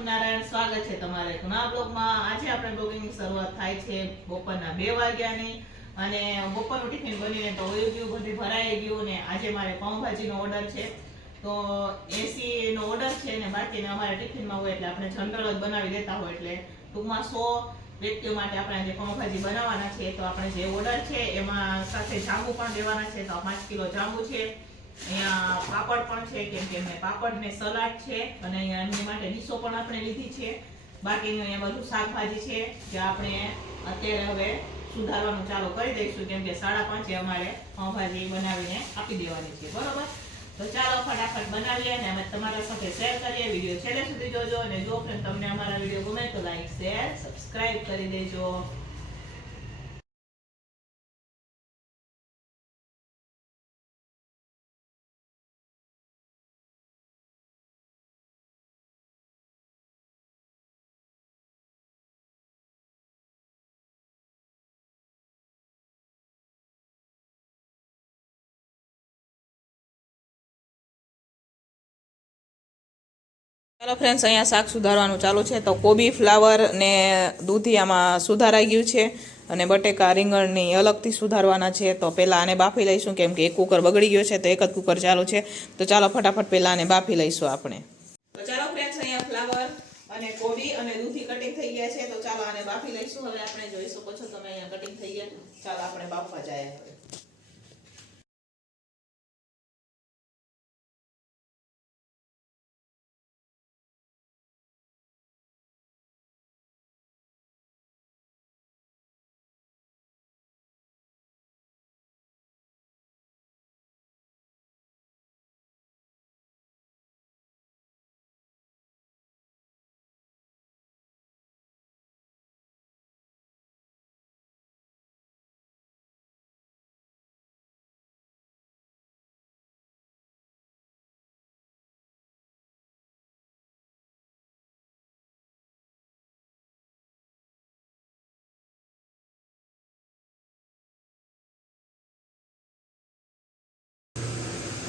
સ્વામિનારાયણ. સ્વાગત છે તમારે ઘણા બ્લોગમાં. આજે આપણે બ્લોગિંગની શરૂઆત થાય છે બપોરના 2 વાગ્યાની અને બપોરનું ટિફિન બનીને તો વયું ગયું, બધું ભરાઈ ગયું ને આજે મારે પાઉંભાજીનો ઓર્ડર છે તો 80 નો ઓર્ડર છે ને બાકીને અમારે ટિફિનમાં હોય એટલે આપણે જનરલ જ બનાવી દેતા હોય એટલે ટૂંકમાં 100 વ્યક્તિઓ માટે આપણે આજે પાઉંભાજી બનાવવાના છે. તો આપણે જે ઓર્ડર છે એમાં સાથે જાંબુ પણ દેવાના છે. તો 5 કિલો જાંબુ છે, અહીંયા પાપડ પણ છે કેમ કે મેં પાપડ ને સલાડ છે અને અહીંયા એમની માટે ડીશો પણ આપણે લીધી છે. બાકીનું અહીંયા બધું શાકભાજી છે જે આપણે અત્યારે હવે સુધારવાનું ચાલુ કરી દઈશું કેમ કે 5:30 અમારે પાઉંભાજી બનાવીને આપી દેવાની છે. બરોબર, તો ચાલો ફટાફટ બનાવીએ અને અમે તમારા સાથે શેર કરીએ. વિડીયો છેલ્લે સુધી જોજો અને જો ફ્રેન્ડ તમને અમારા વિડીયો ગમે તો લાઈક શેર સબસ્ક્રાઇબ કરી દેજો. ચાલો ફ્રેન્ડ્સ, અહીંયા શાક સુધારવાનું ચાલુ છે. તો કોબી, ફ્લાવર ને દૂધિયામાં સુધારાઈ ગયું છે અને બટેકા રીંગણની અલગથી સુધારવાના છે. તો પહેલાં આને બાફી લઈશું કેમ કે એક કુકર બગડી ગયો છે તો એક જ કુકર ચાલુ છે. તો ચાલો ફટાફટ પહેલાં આને બાફી લઈશું આપણે. તો ચાલો ફ્રેન્ડ્સ, અહીંયા ફ્લાવર અને કોબી અને દૂધી કટિંગ થઈ ગયા છે. તો ચાલો આને બાફી લઈશું. હવે આપણે જોઈ શકો છો તમે અહીંયા કટિંગ થઈ ગયા. ચાલો આપણે બાફવા જાય હવે.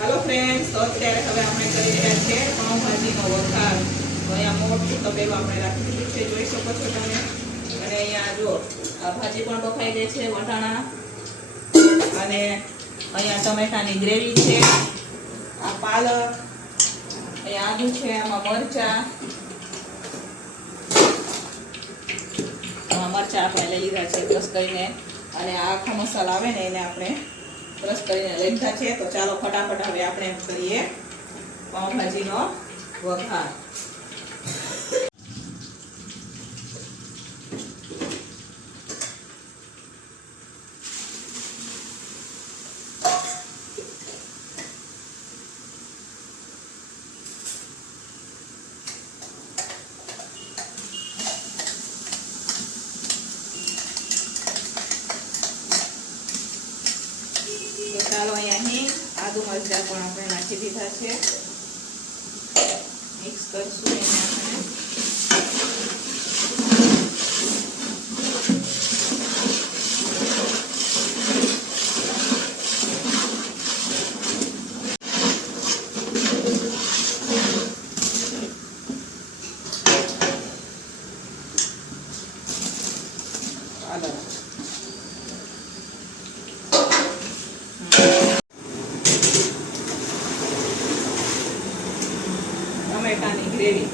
હાલો ફ્રેન્ડ્સ, તો અત્યારે હવે આપણે કરી રહ્યા છીએ પાઉંભાજીનો વઘાર. તો અહીંયા મોટું તપેલું આપણે રાખી દીધું છે, જોઈ શકો છો તમે. અને અહીંયા જો આ ભાજી પણ બફાઈ ગઈ છે, વટાણા અને અહીંયા ટમેટાની ગ્રેવી છે, આ પાલક, અહીંયા આદુ છે, આમાં મરચા આપણે લઈ લીધા છે ક્રશ કરીને અને આ આખા મસાલા આવે ને એને આપણે ક્રશ કરીને લીધા છે. તો ચાલો ફટાફટ હવે આપણે કરીએ પાઉંભાજીનો વઘાર. ચાલો અહીંયા હિંગ, આદુ મરચાં પણ આપણે નાખી દીધા છે. મિક્સ કરશું એને આપણે. ટમેટાની ગ્રેવી,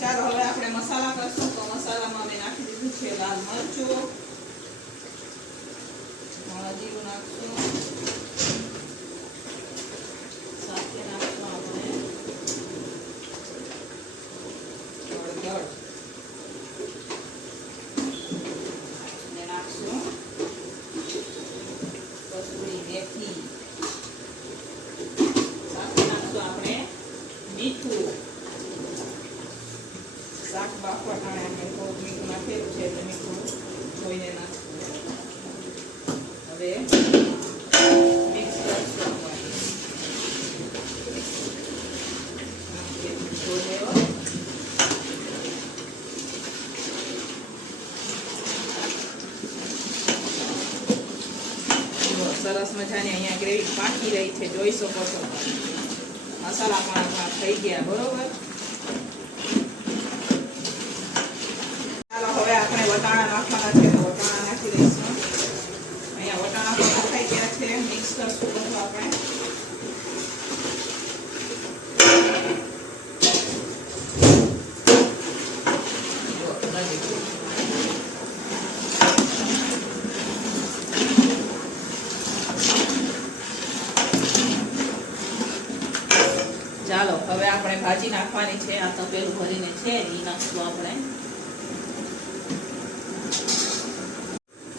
ચાલો હવે આપણે મસાલા કરશું. તો મસાલામાં મેં નાખી દીધું છે લાલ મરચું, જીરું નાખશું, કસૂરી મેથી, સાથે નાખશું આપણે મીઠું. શાક બાફવા ટાણે આપણે થોડું મીઠું નાખેલું છે એટલે મીઠું ધોઈને નાખશું. હવે મિક્સ કરશું. સરસ મજાની અહીંયા ગ્રેવી પાકી રહી છે, જોઈ શકો છો. મસાલા પણ આપણા થઈ ગયા. બરોબર, ચાલો હવે આપણે વટાણા નાખવાના છે, તો વટાણા નાખી દઈશું. અહીંયા વટાણા પણ નખાઈ ગયા છે. મિક્સ કરશું બધું આપણે. ચાલો હવે આપણે ભાજી નાખવાની છે. આ તપેલું ભરીને છે એ નાખશું આપણે.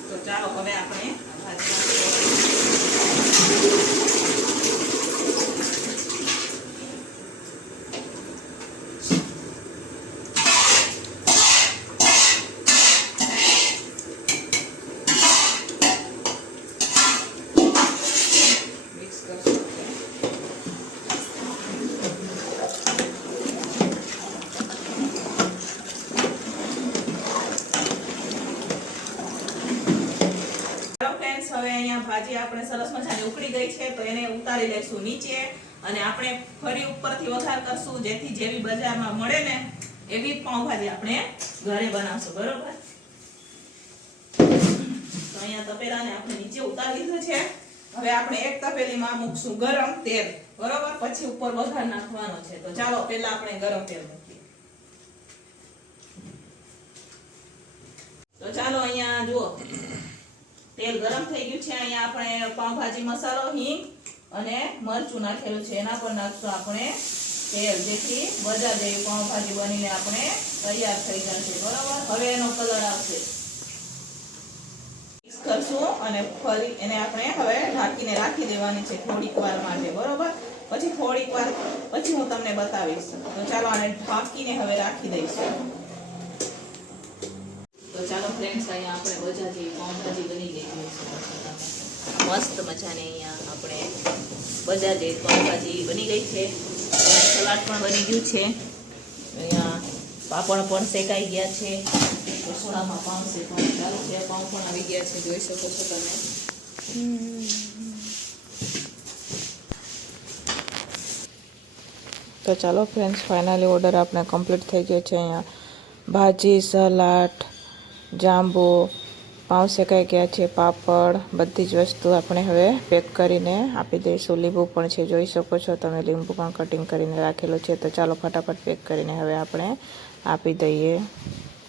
તો ચાલો હવે આપણે ભાજી મિક્સ કરશું. હવે અહીંયા ભાજી આપણે સરસ મજાની ઉકળી ગઈ છે, તો એને ઉતારી લઈશું નીચે અને આપણે ફરી ઉપરથી વઘાર કરશું, જેથી જેવી બજારમાં મળે ને એવી પાઉંભાજી આપણે ઘરે બનાવશું. બરોબર, તો અહીંયા તપેલાને આપણે નીચે ઉતારી લીધું છે. હવે આપણે એક તપેલીમાં મૂકશું ગરમ તેલ. બરોબર, પછી ઉપર વઘાર નાખવાનો છે. તો ચાલો પહેલા આપણે ગરમ તેલ મૂકીએ. તો ચાલો અહીંયા જુઓ તેલ ગરમ થઈ ગયું છે. અહીંયા આપણે પાઉંભાજી મસાલો, હિંગ અને મરચું નાખેલું છે. એના પર નાખશું આપણે તેલ, જેથી બજાર જેવી પાઉંભાજી બનીને આપણે તૈયાર થઈ જશે. બરાબર, હવે એનો કલર આવશે. મિક્સ કરશું અને ફરી એને આપણે હવે ઢાંકીને રાખી દેવાની છે થોડીક વાર માટે. બરોબર, પછી થોડીક વાર પછી હું તમને બતાવીશ. તો ચાલો આને ઢાંકીને હવે રાખી દઈશું. તો ચાલો ફ્રેન્ડ્સ, અહીંયા આપણે બજાજી પાઉંભાજી બની ગઈ છે. મસ્ત મજાની અહીંયા આપણે બજાજી પાઉંભાજી બની ગઈ છે. સલાડ પણ બની ગયું છે. અહીંયા પાપડ પણ શેકાઈ ગયા છે. રસોડામાં પાઉં શેકવાનું ચાલુ છે. પાઉં પણ આવી ગયા છે, જોઈ શકો છો તમે. તો ચાલો ફ્રેન્ડ્સ, ફાઇનલી ઓર્ડર આપણે કમ્પ્લીટ થઈ ગયો છે. અહીંયા ભાજી, સલાડ, જાંબુ, પાઉં શેકાઈ ગયા છે, પાપડ, બધી જ વસ્તુ આપણે હવે પેક કરીને આપી દઈશું. લીંબુ પણ છે, જોઈ શકો છો તમે. લીંબુ પણ કટિંગ કરીને રાખેલું છે. તો ચાલો ફટાફટ પેક કરીને હવે આપણે આપી દઈએ.